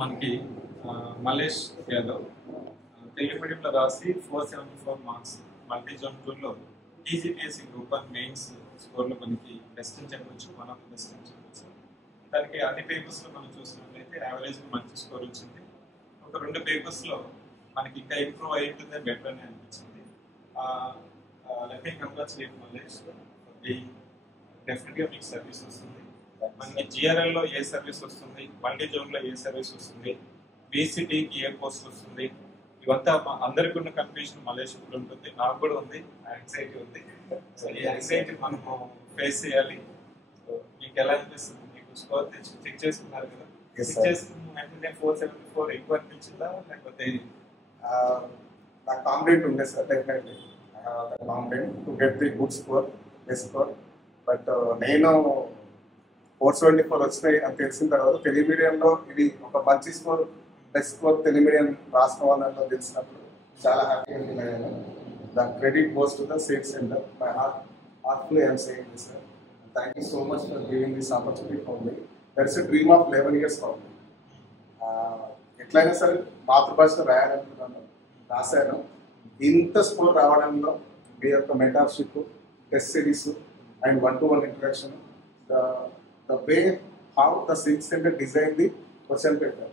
మనకి మలేష్ యాదవ్ తెలుగు మీడియంలో రాసి 474 మార్క్స్ మల్టీ జోన్ టూర్లో టీజీపీఎస్సీ గ్రూప్ 1 మెయిన్స్ స్కోర్లో మనకి బెస్ట్ అని చెప్పొచ్చు, వన్ ఆఫ్ ద బెస్ట్ అని చెప్పొచ్చు. దానికి అన్ని పేపర్స్లో మనం చూసినట్లయితే యావరేజ్ మంచి స్కోర్ వచ్చింది. ఒక 2 పేపర్స్లో మనకి ఇంకా ఇంప్రూవ్ అయి ఉంటుందే బెటర్ అని అనిపించింది. లెట్ మీ కంగ్రాచులేట్ మలేష్, డెఫినెట్గా మీకు సర్వీస్ వస్తుంది. మనకి జిఆర్ఎల్లో ఏ సర్వీస్ వస్తుంది, మల్టీ జోన్లో ఏ సర్వీస్ వస్తుంది, బీసీటీకి ఏ పోస్ట్ వస్తుంది, ఇవంతా అందరికీ ఉన్న కన్ఫ్యూజన్ మలేష్ కూడా ఉంటుంది, నాకు కూడా ఉంది, యాంగ్జైటీ ఉంది. సో ఈ యాంగ్జైటీ మనము ఫేస్ చేయాలి. సో మీకు ఎలా అనిపిస్తుంది? మీకు స్కోర్ చెక్ చేసుకున్నారు కదా, చెక్ చేసుకున్న వెంటనే 474 ఎక్కువ అనిపించిందా లేకపోతే? నాకు కాన్ఫిడెంట్ ఉండే sir, definitely confident to get the good score, best score. But నేను 474 వచ్చినాయి అని తెలిసిన తర్వాత తెలుగు మీడియంలో ఇది ఒక మంచి score, best score Telugu medium రాసుకోవాలని తెలిసినప్పుడు చాలా హ్యాపీగా ఫీల్ అయ్యాను. The credit goes to the sate centre. My heartfully I'm saying this sir. Thank you so much for giving this opportunity for me. That is a dream of 11 years for me. ఎట్లయినా సరే మాతృభాషలో రాయాలనుకున్నాను, రాశాను. ఇంత score రావడంలో మీ యొక్క mentorship, test series and 1-to-1 interaction, the way how the Civics Center designed the question paper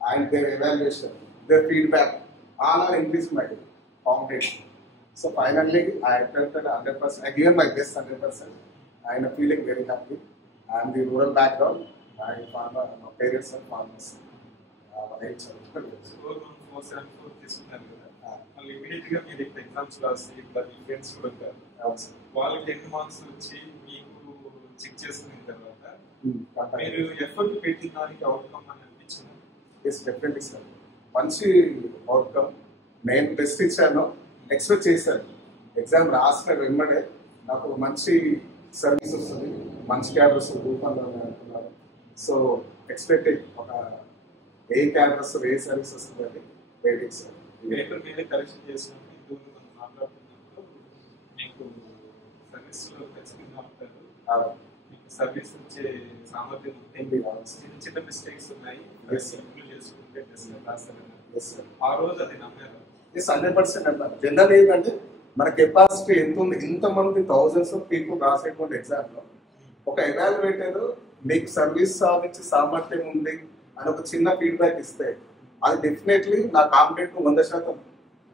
and their evaluation, their feedback, all are increased my confidence. So finally I attempted 100%. I gave my best 100%. I am feeling very happy. I am the rural background. My parents are farmers. Score 474 తీసుకున్నారు కదా, మళ్ళీ immediate గా మీరు exams రాసి ఇట్లా events కూడా ఉంటారు, వాళ్ళకి ఎన్ని మార్క్స్ వచ్చి మీకు చెక్ చేసుకున్న తర్వాత మీరు ఎఫర్ట్ పెట్టిన దానికి అవుట్కమ్ అని అనిపించింది? ఎస్, డెఫినెట్లీ సార్, మంచి అవుట్కమ్. నేను టెస్ట్ ఇచ్చాను, ఎక్స్పెక్ట్ చేశాను. ఎగ్జామ్ రాసిన వెంబడే నాకు మంచి సర్వీస్ వస్తుంది, మంచి క్యాడర్స్ రూపంలో అనుకున్నాను. సో ఎక్స్పెక్టెడ్ ఒక ఏ క్యాడర్స్ ఏ సర్వీస్ వస్తుందని వెయిటింగ్ సార్. పేపర్ మీదే కరెక్షన్ చేసినప్పుడు ఇందులో మనం మాట్లాడుతున్నప్పుడు మీకు సర్వీస్లో ఖచ్చితంగా ఉంటారు, మీకు సర్వీస్ వచ్చే సామర్థ్యం ఉంటుంది. చిన్న చిన్న మిస్టేక్స్ ఉన్నాయి, ఇంప్రూవ్ చేసుకుంటే ఆ రోజు అది నమ్మారు? ఎస్, 100% అన్నారు. జనరల్ ఏంటంటే మన కెపాసిటీ ఎంత ఉంది, ఇంతమంది థౌజండ్స్ ఆఫ్ పీపుల్ రాసేటువంటి ఎగ్జామ్లో ఒక ఎవాల్యుయేటర్ మీకు సర్వీస్ సాధించే సామర్థ్యం ఉంది అని ఒక చిన్న ఫీడ్బ్యాక్ ఇస్తే అది డెఫినెట్లీ నా కాన్ఫిడెంట్ 100%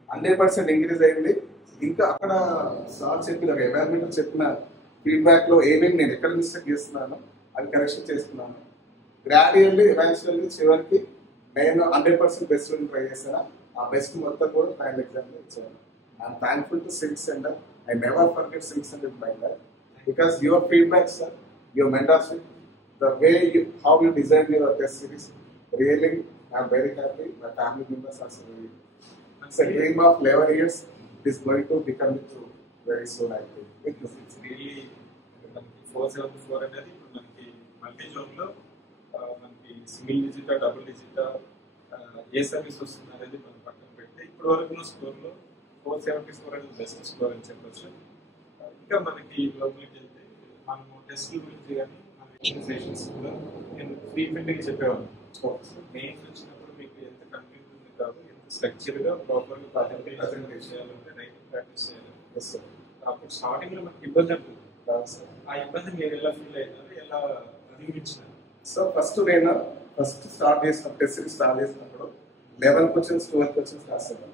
100% ఇంక్రీజ్ అయింది. ఇంకా అక్కడ సార్ చెప్పిన ఎవాల్యుయేటర్ చెప్పిన ఫీడ్బ్యాక్లో ఏమేమి నేను ఎక్కడ మిస్టేక్ చేస్తున్నానో అది కరెక్షన్ చేస్తున్నాను. గ్రాడ్యువల్లీ ఎవాల్యుయేషన్లీ చివరికి నేను 100% బెస్ట్ ట్రై చేశాను. ఆ బెస్ట్ మొత్తం కూడా ఫైనల్ ఎగ్జామ్లో ఇచ్చాను. I'm thankful to Civics Center. I never forget Civics Center in my life because your feedback, sir, your mentorship, the way how you designed your test series, really I'm very happy. My family members are so very. It's a dream of 11 years. It is going to become true very soon, I think. It's really మనకి 474 అనేది ఇప్పుడు మనకి multi జోన్లో మనకి single డిజిటా double డిజిటా ఏ service వస్తుంది అనేది మనం పక్కన పెడితే ఇప్పటి వరకు స్కోర్లో 474 అనేది బెస్ట్ స్కోర్ అని చెప్పచ్చు. ఇంకా మనకి లోపలికి వెళ్తే మనము టెస్టుల గురించి కానీ మన ఎక్సర్సైజెస్ కూడా నేను ఫ్రీక్వెంట్గా చెప్పేవాళ్ళం. మెయిన్స్ వచ్చినప్పుడు మీకు ఎంత కన్ఫ్యూజ్ ఉంది కాదు, ఎంత స్ట్రక్చర్గా ప్రాపర్గా ప్రజెంటేషన్ చేయాలంటే రైటింగ్ ప్రాక్టీస్ చేయాలి. అప్పుడు స్టార్టింగ్లో మనకి ఇబ్బంది ఉంటుంది. ఆ ఇబ్బంది మీరు ఎలా ఫీల్ అయినారు, ఎలా అధిగమించినారు? సో నేను ఫస్ట్ స్టార్ట్ చేసినప్పుడు టెస్ట్ సిరీస్ స్టార్ట్ చేసినప్పుడు 11 questions 12 questions రాస్తాను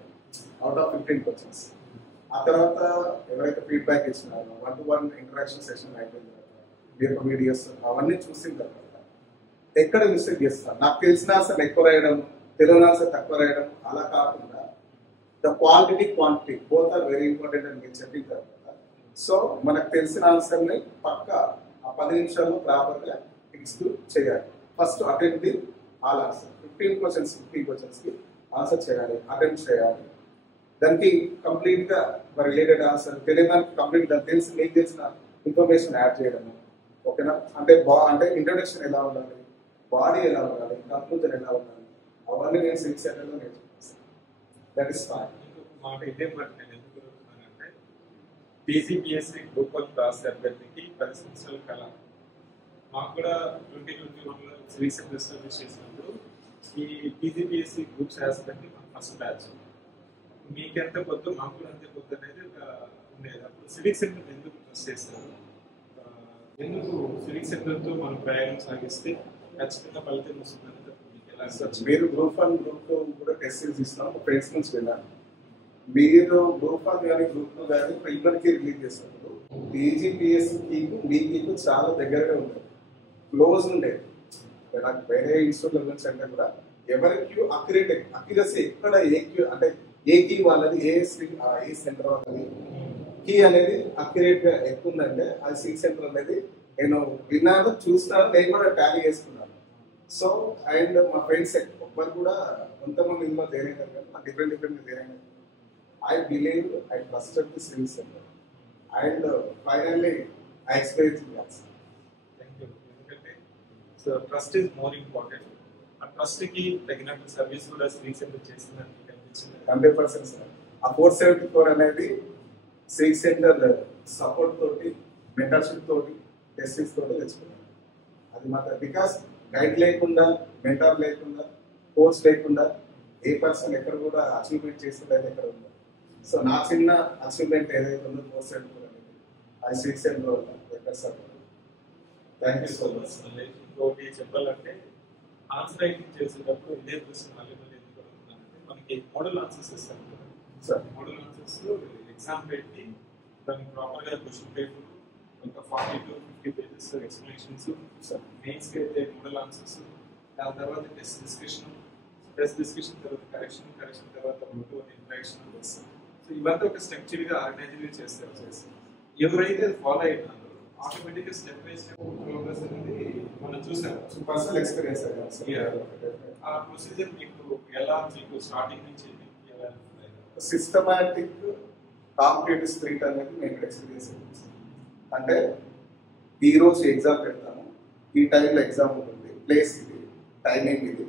అవుట్ ఆఫ్ 15 questions. ఆ తర్వాత ఎవరైతే ఫీడ్బ్యాక్ ఇచ్చినారో 1-to-1 ఇంటరాక్షన్ సెషన్ అయిపోయిన తర్వాత వీడియోస్ అవన్నీ చూసిన తర్వాత ఎక్కడ మిస్టేక్ చేస్తాను, నాకు తెలిసిన ఆన్సర్ ఎక్కువ రాయడం, తెలియని ఆన్సర్ తక్కువ రాయడం అలా కాకుండా the quantity both are very important అని మీరు చెప్పిన తర్వాత సో మనకు తెలిసిన ఆన్సర్ని పక్క ఆ 10 నిమిషాల్లో ప్రాపర్గా ఎగ్జిక్యూట్ చేయాలి. First attempt the all answer 15 questions answer చేయాలి, అటెంప్ట్ చేయాలి. దానికి కంప్లీట్గా రిలేటెడ్ ఆన్సర్ తెలియడానికి కంప్లీట్ దానికి తెలిసి మీకు తెలిసిన ఇన్ఫర్మేషన్ యాడ్ చేయడము. ఓకేనా? అంటే ఇంట్రొడక్షన్ ఎలా ఉండాలి, బాడీ ఎలా ఉండాలి, కంక్లూజన్ ఎలా ఉండాలి, అవన్నీ నేను Civics Centerలో నేర్చుకుంటాను. That is fine. ఇంకొక మాట ఇదే మాట నేను ఎందుకు చెప్తున్నానంటే టీజీపీఎస్సీ గ్రూప్ 1 రాసే అభ్యర్థికి 10 సంవత్సరాల కళ. మాకు కూడా 2021లో Civics Center ఎస్టాబ్లిష్ చేసినప్పుడు ఈ టీజీపీఎస్సీ గ్రూప్స్ రాసడానికి మన ఫస్ట్ బ్యాచ్. మీకెంత కొత్త మాకు కూడా అంతే కొత్త అనేది ఒక ఉండేది. అప్పుడు సివిక్ సెంటర్ ఎందుకు ట్రస్ట్ చేస్తారు, ఎందుకు సివిక్ సెంటర్తో మనం ప్రయాణం సాగిస్తే ఖచ్చితంగా ఫలితం వస్తుందని మీకు ఎలా అనిపించింది? మీరు గ్రూప్ 1 గ్రూప్ 2 కూడా టెస్ట్ ఇస్తున్నాం, ఫ్రెండ్స్ నుంచి వెళ్ళాను. మీరు గ్రూప్ 1 కానీ గ్రూప్ 2 కానీ ఇప్పటికీ రిలీజ్ చేస్తున్నారు. టీజీపీఎస్సీకి మీకు చాలా దగ్గరగా ఉంటుంది, క్లోజ్ ఉండేది. నాకు వేరే ఇన్స్టిట్యూట్ల గురించి అంటే కూడా ఎవరికి అక్యురసీ ఎక్కడ అంటే ఏ కీ వాళ్ళది ఏ సెంటర్ వాళ్ళది కీ అనేది అక్యురేట్ గా ఎక్కువ ఉందంటే అది సివిక్ సెంటర్ అనేది నేను విన్నాను, చూస్తున్నాను, నేను కూడా టాలీ చేసుకున్నాను. సో అండ్ మా ఫ్రెండ్స్ ఒక్కరు కూడా కొంతమంది ఇందులో చేరైనారు కానీ డిఫరెంట్ చేరైనారు. I believe I trusted the civic centre and finally I experience thank you. ఎందుకంటే so trust is more important. ఆ ట్రస్ట్ కి తగినట్టు సర్వీస్ కూడా సివిక్ సెంటర్ చేసిందని మీకు అనిపించింది? 100% సార్. ఆ 474 అనేది సివిక్ సెంటర్ సపోర్ట్ తోటి, మెంటర్షిప్ తోటి, టెస్టింగ్స్ తోటి తెచ్చుకున్నాను. అది మాత్రం బికాస్ గైడ్ లేకుండా, మెంటర్ లేకుండా, కోర్స్ లేకుండా ఏ పర్సన్ ఎక్కడ కూడా అచీవ్మెంట్ చేస్తుండేది ఎక్కడ ఉండదు. సో నా చిన్న అచీవ్మెంట్ ఏదైతే ఉందో 474 అనేది అది సివిక్ సెంటర్ ఎక్కడ sir. Thank you so much. ఇంకోటి చెప్పాలంటే ఆన్సర్ రైటింగ్ చేసేటప్పుడు ఇదే ప్రశ్న మళ్ళీ ఎందుకు అడుగుతున్నానంటే మనకి మోడల్ ఆన్సర్స్ ఇస్తాం కదా సార్. మోడల్ ఆన్సర్స్ ఎగ్జామ్ పెట్టి దానికి ప్రాపర్గా క్వశ్చన్ పేపర్ ఒక 40 to 50 పేజెస్ ఎక్స్ప్లెనేషన్స్, మెయిన్స్కి అయితే మోడల్ ఆన్సర్స్, దాని తర్వాత టెస్ట్ డిస్కషన్ తర్వాత కరెక్షన్ తర్వాత ఇంట్రాక్షన్. సో ఇవంతా ఒక స్ట్రక్చర్గా ఆర్గనైజ్గా చేస్తారు. ఎవరైతే ఫాలో అయినారో ఆటోమేటిక్గా స్టెప్ బై స్టెప్ ప్రోగ్రెస్ అనేది మనం చూసాము. పర్సనల్ ఎక్స్పీరియన్స్ ఆ ప్రొసీజర్ మీకు ఎలా, మీకు స్టార్టింగ్ నుంచి ఎలా సిస్టమాటిక్ కాంపిటేటివ్ స్పిరిట్ అనేది నేను ఎక్స్పీరియన్స్ అంటే ఈ రోజు ఎగ్జామ్ పెడతాము, ఈ టైంలో ఎగ్జామ్ ఉంటుంది, ప్లేస్ ఇది, టైమింగ్ ఇది.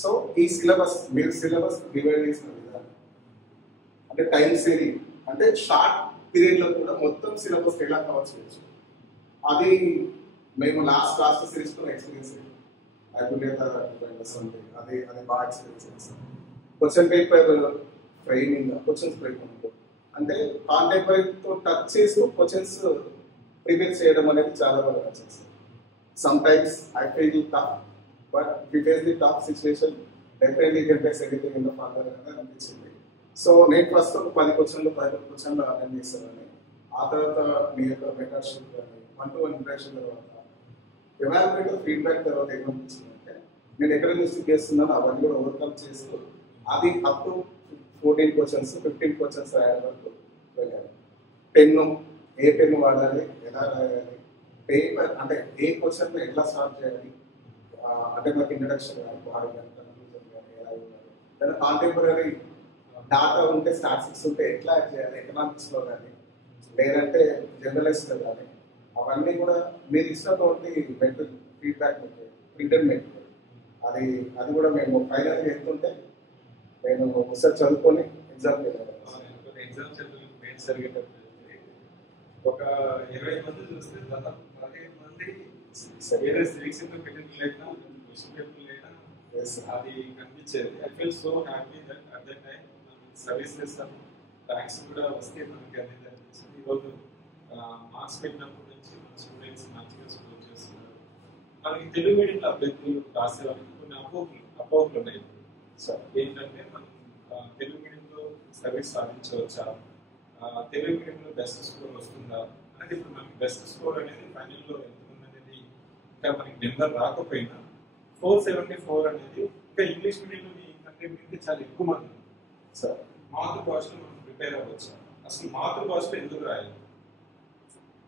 సో ఈ సిలబస్ మీరు సిలబస్ డివైడ్ చేసిన విధానం అంటే టైం సేవింగ్ అంటే షార్ట్ పీరియడ్లో కూడా మొత్తం సిలబస్ ఎలా కవర్ చేయొచ్చు. అది మేము లాస్ట్ క్లాస్లో తెలుసుకున్న ఎక్స్పీరియన్స్ అది బాగా ఎక్స్పీరియన్స్ చేస్తాం. Question paper framing, questions framing అంటే కాంటెంపరీతో టచ్ చేస్తూ క్వశ్చన్స్ ప్రిపేర్ చేయడం అనేది చాలా బాగా నచ్చింది. Sometimes I feel tough, but we face the tough situation, definitely can face anything in the further అనేది అనిపించింది. సో నేను ఫస్ట్ 10 క్వశ్చన్లు అటెండ్ చేస్తానని, ఆ తర్వాత మీ యొక్క మెంటర్షిప్ కానీ 1-to-1 ఇంటరాక్షన్ తర్వాత ఎవాల్యుయేటర్ ఫీడ్బ్యాక్ తర్వాత ఏమనిపించిందంటే నేను ఎక్కడ మిస్టేక్ చేస్తున్నానో అవన్నీ కూడా ఓవర్కమ్ చేస్తూ అది అప్ టు 14 క్వశ్చన్స్ 15 క్వశ్చన్స్ రాయడం వరకు వెళ్ళాను. పెన్ను ఏ పెన్ను వాడాలి, ఎలా రాయాలి, పేపర్ అంటే ఏ క్వశ్చన్ ఎట్లా స్టార్ట్ చేయాలి, అంటే మనకి ఇంట్రడక్షన్ కానీ బాడీ కానీ కన్క్లూజన్ కానీ ఎలా ఇవ్వాలి, లేదా కాంటెంపరీ డాటా ఉంటే స్టాటిస్టిక్స్ ఉంటే ఎట్లా చేయాలి, ఎకనామిక్స్లో కానీ లేదంటే జర్నలిస్ట్లో కానీ అవన్నీ కూడా మీరు ఇచ్చినటువంటి material feedback material printed material అది కూడా మేము ఫైనల్గా వెళ్తుంటే నేను ఒకసారి చదువుకొని ఎగ్జామ్ వెళ్ళాను. ఎగ్జామ్ జరిగేటప్పుడు ఒక 20 మంది చూస్తే దాదాపు 15 మంది ఏదో సివిక్ సెంటర్ పెట్టిన లేక క్వశ్చన్ పేపర్ లేక అది కనిపించేది. I feel so happy that at that time service చేస్తాను, ర్యాంక్స్ కూడా వస్తే మనకి అనేది అనిపించింది. ఈరోజు మార్క్స్ పెట్టినప్పటి నుంచి మన స్టూడెంట్స్ మంచిగా స్కోర్ చేస్తున్నారు. మనకి తెలుగు మీడియంలో అభ్యర్థులు రాసే వాళ్ళకి కొన్ని అపోహలు ఉన్నాయి సార్. ఏంటంటే మనం తెలుగు మీడియంలో సర్వీస్ సాధించవచ్చా, తెలుగు మీడియంలో బెస్ట్ స్కోర్ వస్తుందా అనేది. ఇప్పుడు మనకి బెస్ట్ స్కోర్ అనేది ఫైనల్లో ఎంతమంది అనేది ఇంకా మనకి నెంబర్ రాకపోయినా 474 అనేది ఇంకా ఇంగ్లీష్ మీడియంలో కంటే చాలా ఎక్కువ మంది సార్. మాతృభాషలో మనం ప్రిపేర్ అవ్వచ్చు. అసలు మాతృభాషలో ఎందుకు రాయాలి?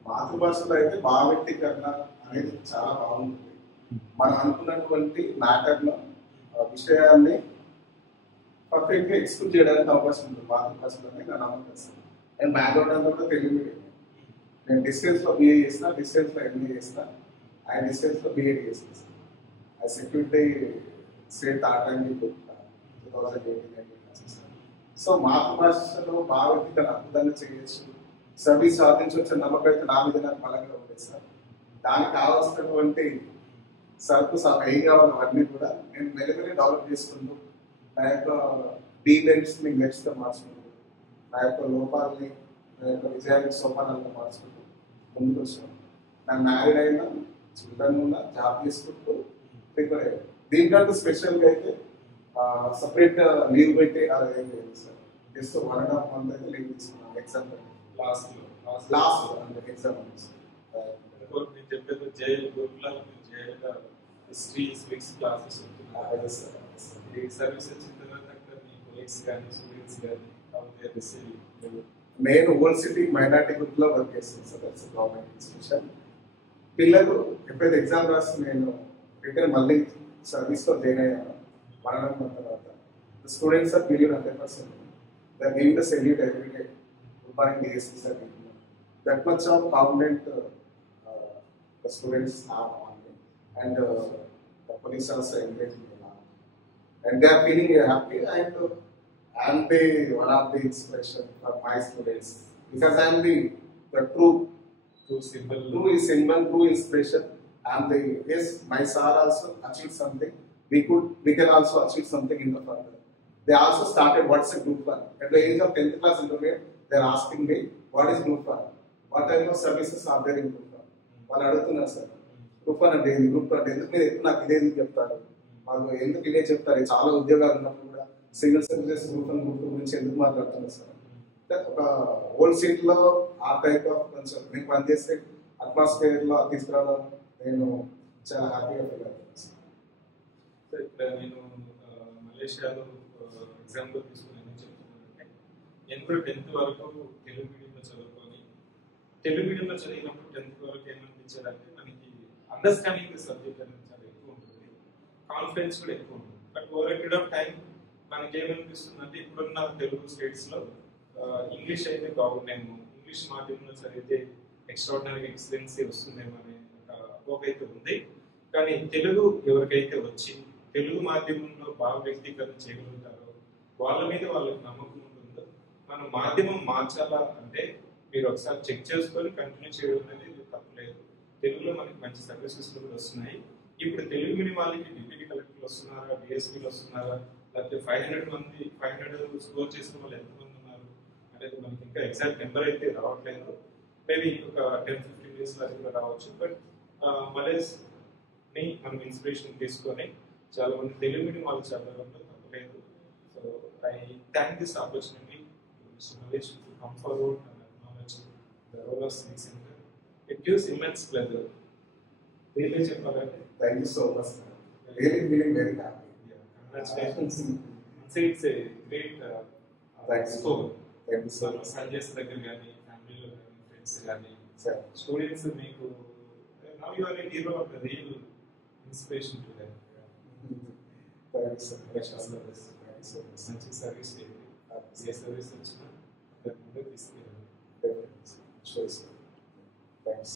మాతృభాషలో అయితే భావ వ్యక్తీకరణ అనేది చాలా బాగుంటుంది. మనం అనుకున్నటువంటి మ్యాటర్ను విషయాన్ని పర్ఫెక్ట్గా ఎక్స్ప్లెయిన్ చేయడానికి అవకాశం ఉంటుంది మాతృభాషలోనే. నేను నమ్మకం. నేను బ్యాక్గ్రౌండ్ అంతా కూడా తెలుగు మీడియం. నేను డిస్టెన్స్లో BA చేసిన, డిస్టెన్స్లో MA చేసిన, అండ్ డిస్టెన్స్లో BEd చేసిన. అది సెక్యూరిటీ స్టేట్ తాటానికి 2018. సో మాతృభాషలో భావ వ్యక్తీకరణ అద్భుతంగా చేయొచ్చు, సర్వీస్ సాధించవచ్చు నమ్మకం అయితే నా మీద నాకు బలంగా ఉంటుంది సార్. దానికి కావాల్సినటువంటి సార్కు ఏం కావాలి అవన్నీ కూడా నేను మెల్లమెల్లి డెవలప్ చేసుకుంటూ నా యొక్క డీలెన్స్ని నెక్స్ట్గా మార్చుకుంటూ నా యొక్క లోపాలని నా యొక్క విజయానికి సోపానాలను మార్చుకుంటూ ముందుకు వచ్చాను. నాకు మ్యారీడ్ అయినా చిల్డ్రన్ ఉన్నా జాబ్ చేసుకుంటూ ప్రిపేర్ అయ్యాను. దీనికంటూ స్పెషల్గా అయితే సపరేట్గా లీవ్ పెట్టి అది ఏం లేదు సార్. జస్ట్ 1.5 month అయితే లీవ్ తీసుకున్నాను ఎగ్జామ్ లాస్ట్ అంటే ఎగ్జామ్ నేను చెప్పేది జైలు గ్రూప్లో జైలు హిస్టరీ సివిక్స్ క్లాసెస్ ఈ సర్వీస్ వచ్చిన తర్వాత అక్కడ మీ కొలీగ్స్ కానీ స్టూడెంట్స్ కానీ నేను ఓల్డ్ సిటీ మైనార్టీ గ్రూప్ లో వర్క్ చేస్తాను సార్. That's government institution. పిల్లలు ఎప్పుడైతే ఎగ్జామ్ రాసి నేను రిటర్న్ మళ్ళీ సర్వీస్ లో జాయిన్ అయ్యాను 1.5 month తర్వాత students are believe 100%. They are giving the salute every day. Preparing DSC sir. That much of confident the students have on me, and the police also engaged me a lot, and they are feeling happy, and I am the one of the inspiration for my students because I am the true symbol, true inspiration. I am the yes, my sir also achieved something. We can also achieve something in the further. They also started what's a group fund at the age of 10th class intermediate. They are asking me what is group fund, what type of services are there in group fund. వాళ్ళు అడుగుతున్నారు sir group fund అంటే ఏంది, group fund ఎందుకు మీరు ఎక్కువ నాకు ఇదే ఎందుకు చెప్తారు, వాళ్ళు ఎందుకు ఇదే చెప్తారు, చాలా ఉద్యోగాలు ఉన్నప్పుడు కూడా civil services group fund group గురించి ఎందుకు మాట్లాడుతున్నారు సార్. ఒక ఓల్డ్ సీట్ లో ఆ టైప్ ఆఫ్ కొంచెం నేను పనిచేస్తే అట్మాస్ఫియర్ లో తీసుకురావడం నేను చాలా హ్యాపీగా ఫీల్ అవుతాను సార్. ఇక్కడ నేను మలేషియాలో ఎగ్జాంపుల్ తీసుకుని చెప్తున్నానంటే నేను కూడా 10th వరకు తెలుగు మీడియంలో చదువుకొని తెలుగు మీడియంలో చదివినప్పుడు 10th వరకు ఏమనిపించేదంటే మనకి అండర్స్టాండింగ్ సబ్జెక్ట్ అనేది చాలా ఎక్కువ ఉంటుంది, కాన్ఫిడెన్స్ కూడా ఎక్కువ ఉంటుంది. But over period of time మనకి ఏమనిపిస్తుందంటే ఇప్పుడున్న తెలుగు స్టేట్స్లో ఇంగ్లీష్ అయితే బాగున్నాము, ఇంగ్లీష్ మాధ్యమంలో చదివితే ఎక్స్ట్రాడినరీ ఎక్సలెన్సీ వస్తుందేమో అనే ఒక అయితే ఉంది. కానీ తెలుగు ఎవరికైతే వచ్చి తెలుగు మాధ్యమంలో బాగా వ్యక్తీకరణ చేయగలుగుతారో వాళ్ళ మీద వాళ్ళకి నమ్మకం ఉంటుందో మనం మాధ్యమం మార్చాలా అంటే మీరు ఒకసారి చెక్ చేసుకొని కంటిన్యూ చేయడం అనేది తప్పలేదు. తెలుగులో మనకి మంచి సర్వీసెస్ కూడా వస్తున్నాయి. ఇప్పుడు తెలుగు మీడియం వాళ్ళకి డిప్యూటీ కలెక్టర్లు వస్తున్నారా, డిఎస్పీలు వస్తున్నారా, లేకపోతే 500 స్కోర్ చేసిన వాళ్ళు ఎంతమంది ఉన్నారు అనేది మనకి ఇంకా ఎగ్జాక్ట్ నెంబర్ అయితే రావట్లేదు. మేబీ ఇంకొక 10-15 days అది కూడా రావచ్చు. బట్ మలేజ్ని మనం ఇన్స్పిరేషన్ తీసుకొని చాలా మంది తెలుగు మీడియం వాళ్ళు చదవడంలో తప్పలేదు. So I thank this opportunity Mr. Malesh to come forward and acknowledge the role of Civic Center. It gives immense pleasure. Really చెప్పాలంటే thank you so much sir. Really feeling very happy. Congratulations. It's a great score. Thank you so much. సజెస్ దగ్గర కానీ ఫ్యామిలీలో కానీ friends కానీ students మీకు now you are a hero of the real inspiration to them. Thank you so much. మంచి service చేయండి. ఏ సర్వీస్ వచ్చినా ముందుకు తీసుకెళ్ళండి. Sure, sir. Thanks.